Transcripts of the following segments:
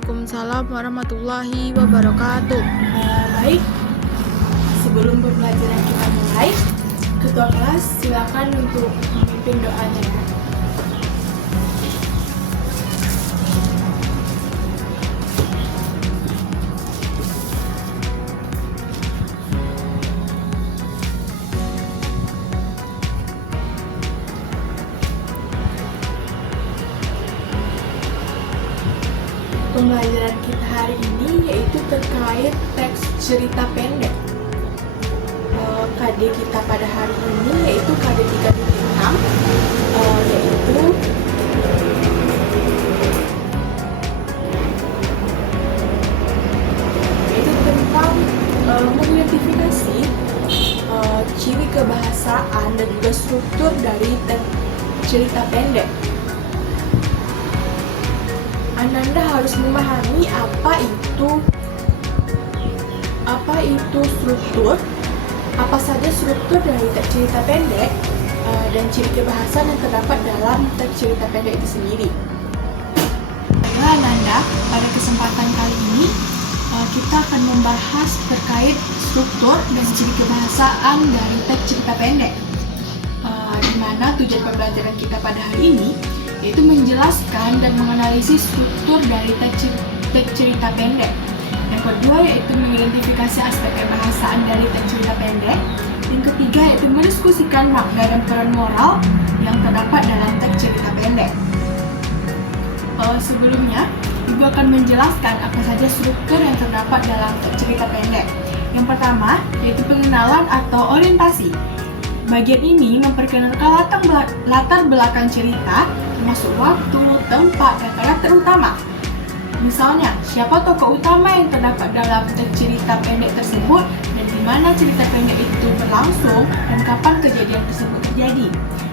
Waalaikumsalam warahmatullahi wabarakatuh. Baik, sebelum pembelajaran kita mulai, ketua kelas silakan untuk memimpin doanya. Pembelajaran kita hari ini yaitu terkait teks cerita pendek. KD kita pada hari ini yaitu KD 3.6, yaitu tentang mengidentifikasi ciri kebahasaan dan juga struktur dari teks cerita pendek. Ananda harus memahami apa itu struktur, apa saja struktur dari teks cerita pendek, dan ciri kebahasaan yang terdapat dalam teks cerita pendek itu sendiri. Ananda, pada kesempatan kali ini kita akan membahas terkait struktur dan ciri kebahasaan dari teks cerita pendek. Di mana tujuan pembelajaran kita pada hari ini yaitu menjelaskan dan menganalisis struktur dari teks cerita pendek. Yang kedua yaitu mengidentifikasi aspek kebahasaan dari teks cerita pendek. Yang ketiga yaitu mendiskusikan makna dan peran moral yang terdapat dalam teks cerita pendek. Sebelumnya, Ibu akan menjelaskan apa saja struktur yang terdapat dalam teks cerita pendek. Yang pertama yaitu pengenalan atau orientasi. Bagian ini memperkenalkan latar belakang cerita, termasuk waktu, tempat, dan karakter utama. Misalnya, siapa tokoh utama yang terdapat dalam teks cerita pendek tersebut dan di mana cerita pendek itu berlangsung dan kapan kejadian tersebut terjadi.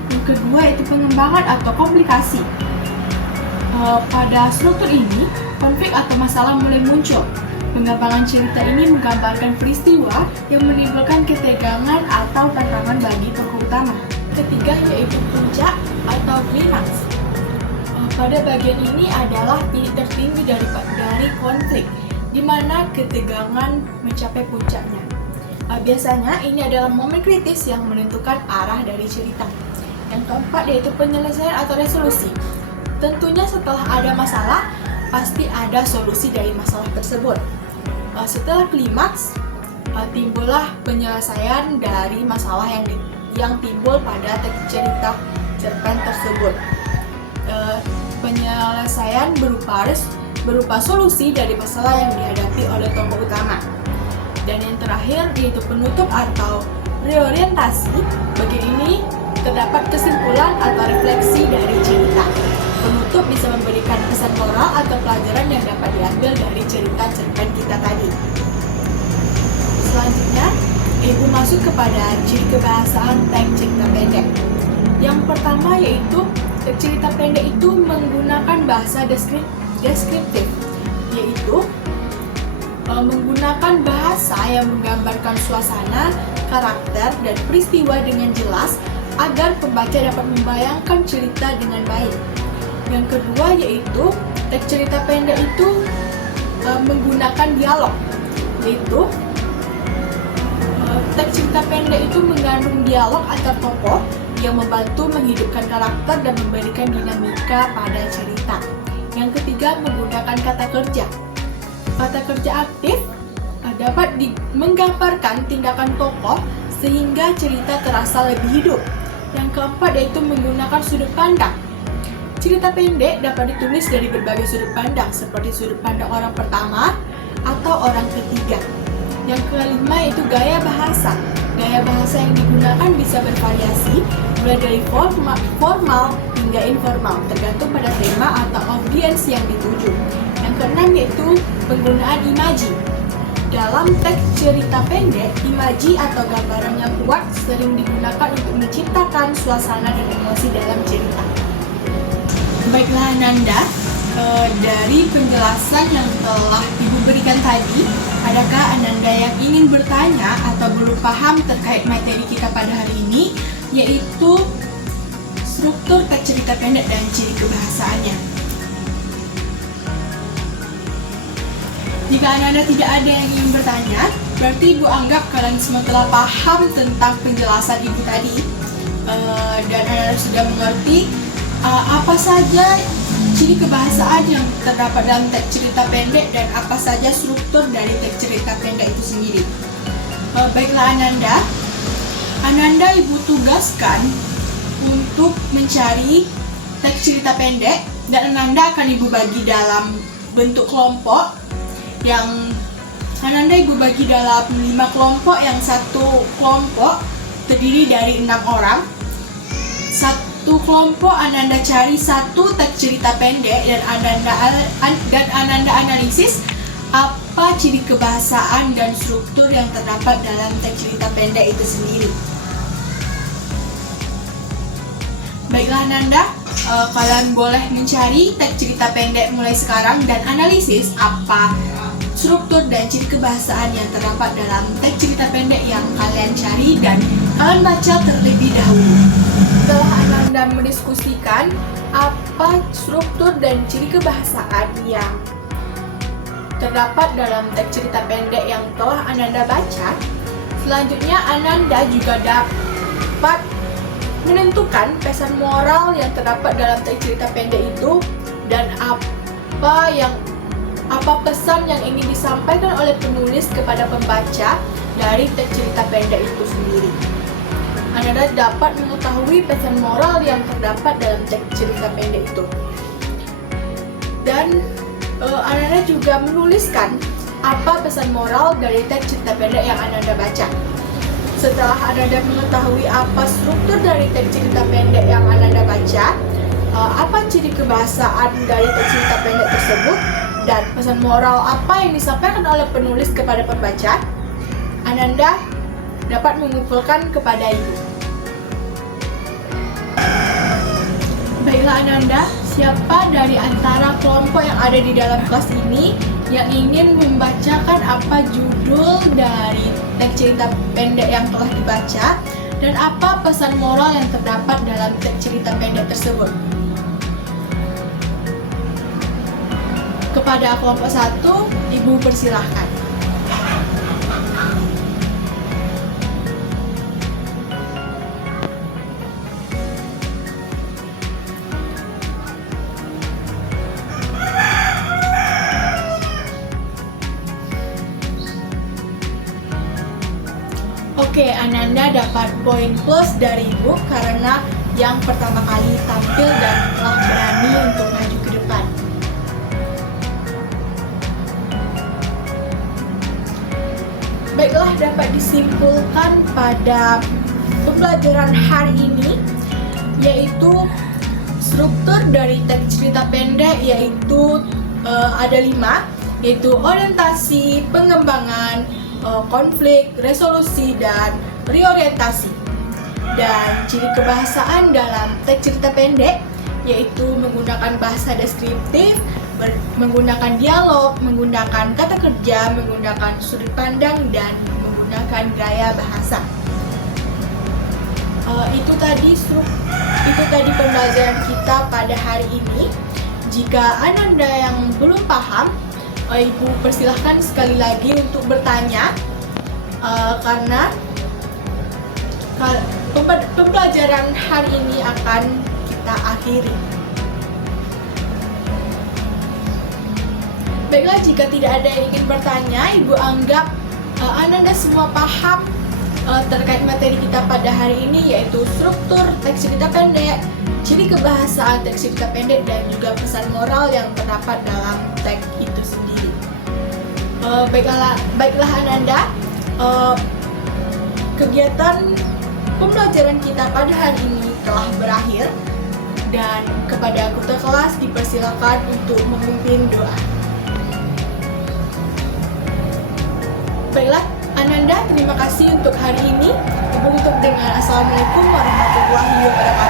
Yang kedua yaitu pengembangan atau komplikasi. Pada struktur ini, konflik atau masalah mulai muncul. Pengembangan cerita ini menggambarkan peristiwa yang menimbulkan ketegangan atau tantangan bagi tokoh utama. Ketiga yaitu puncak atau klimaks. Pada bagian ini adalah titik tertinggi dari konflik, di mana ketegangan mencapai puncaknya. Biasanya ini adalah momen kritis yang menentukan arah dari cerita. Yang keempat yaitu penyelesaian atau resolusi. Tentunya setelah ada masalah, pasti ada solusi dari masalah tersebut. Setelah klimaks, timbullah penyelesaian dari masalah yang timbul pada teks cerita cerpen tersebut. Penyelesaian berupa solusi dari masalah yang dihadapi oleh tokoh utama. Dan yang terakhir yaitu penutup atau reorientasi. Bagian ini terdapat kesimpulan atau refleksi dari cerita. Penutup bisa memberikan pesan moral atau pelajaran yang dapat diambil dari cerita cerpen kita tadi. Selanjutnya, Ibu masuk kepada ciri kebahasaan teks cerita pendek. Yang pertama yaitu teks cerita pendek itu menggunakan bahasa deskriptif, yaitu menggunakan bahasa yang menggambarkan suasana, karakter, dan peristiwa dengan jelas agar pembaca dapat membayangkan cerita dengan baik. Yang kedua yaitu teks cerita pendek itu menggunakan dialog, yaitu teks cerita pendek itu mengandung dialog antar tokoh yang membantu menghidupkan karakter dan memberikan dinamika pada cerita. Yang ketiga menggunakan kata kerja. Kata kerja aktif dapat menggambarkan tindakan tokoh sehingga cerita terasa lebih hidup. Yang keempat yaitu menggunakan sudut pandang. Cerita pendek dapat ditulis dari berbagai sudut pandang, seperti sudut pandang orang pertama atau orang ketiga. Yang kelima yaitu gaya bahasa. Gaya bahasa yang digunakan bisa bervariasi, mulai dari formal hingga informal, tergantung pada tema atau audiens yang dituju. Yang keenam yaitu penggunaan imaji. Dalam teks cerita pendek, imaji atau gambaran yang kuat sering digunakan untuk menciptakan suasana dan emosi dalam cerita. Baiklah Ananda, dari penjelasan yang telah Ibu berikan tadi, adakah Ananda yang ingin bertanya atau belum paham terkait materi kita pada hari ini, yaitu struktur teks cerita pendek dan ciri kebahasaannya? Jika Anda tidak ada yang ingin bertanya, berarti Ibu anggap kalian semua telah paham tentang penjelasan Ibu tadi, dan Anda sudah mengerti apa saja ciri kebahasaan yang terdapat dalam teks cerita pendek dan apa saja struktur dari teks cerita pendek itu sendiri. Baiklah Ananda Ibu tugaskan untuk mencari teks cerita pendek, dan Ananda akan Ibu bagi dalam bentuk kelompok yang Ananda Ibu bagi dalam 5 kelompok, yang satu kelompok terdiri dari 6 orang. Satu kelompok Ananda cari satu teks cerita pendek dan Ananda analisis apa ciri kebahasaan dan struktur yang terdapat dalam teks cerita pendek itu sendiri. Baiklah Ananda, kalian boleh mencari teks cerita pendek mulai sekarang dan analisis apa struktur dan ciri kebahasaan yang terdapat dalam teks cerita pendek yang kalian cari dan kalian baca terlebih dahulu. Setelah Ananda mendiskusikan apa struktur dan ciri kebahasaan yang terdapat dalam teks cerita pendek yang telah Ananda baca, selanjutnya Ananda juga dapat menentukan pesan moral yang terdapat dalam teks cerita pendek itu dan apa pesan yang ingin disampaikan oleh penulis kepada pembaca dari teks cerita pendek itu sendiri. Anda dapat mengetahui pesan moral yang terdapat dalam teks cerita pendek itu. Dan Anda juga menuliskan apa pesan moral dari teks cerita pendek yang Anda baca. Setelah Anda mengetahui apa struktur dari teks cerita pendek yang Anda baca, apa ciri kebahasaan dari teks cerita pendek tersebut, dan pesan moral apa yang disampaikan oleh penulis kepada pembaca, Ananda dapat mengumpulkan kepada Ibu. Baiklah Ananda, siapa dari antara kelompok yang ada di dalam kelas ini yang ingin membacakan apa judul dari teks cerita pendek yang telah dibaca dan apa pesan moral yang terdapat dalam teks cerita pendek tersebut? Kepada kelompok 1, Ibu persilahkan. Oke, Ananda dapat poin plus dari Ibu karena yang pertama kali tampil dan telah berani untuk maju ke depan. Baiklah, dapat disimpulkan pada pembelajaran hari ini, yaitu struktur dari teks cerita pendek yaitu ada 5, yaitu orientasi, pengembangan, konflik, resolusi, dan reorientasi. Dan ciri kebahasaan dalam teks cerita pendek yaitu menggunakan bahasa deskriptif, menggunakan dialog, menggunakan kata kerja, menggunakan sudut pandang, dan menggunakan gaya bahasa. Itu tadi pembelajaran kita pada hari ini. Jika Ananda yang belum paham, Ibu persilahkan sekali lagi untuk bertanya, karena pembelajaran hari ini akan kita akhiri. Baiklah, jika tidak ada yang ingin bertanya, Ibu anggap Ananda semua paham terkait materi kita pada hari ini, yaitu struktur teks cerita pendek, ciri kebahasaan teks cerita pendek, dan juga pesan moral yang terdapat dalam teks itu sendiri. Baiklah Ananda, kegiatan pembelajaran kita pada hari ini telah berakhir, dan kepada anggota kelas dipersilakan untuk memimpin doa. Baiklah, Ananda, terima kasih untuk hari ini. Ibu tutup dengan Assalamualaikum warahmatullahi wabarakatuh.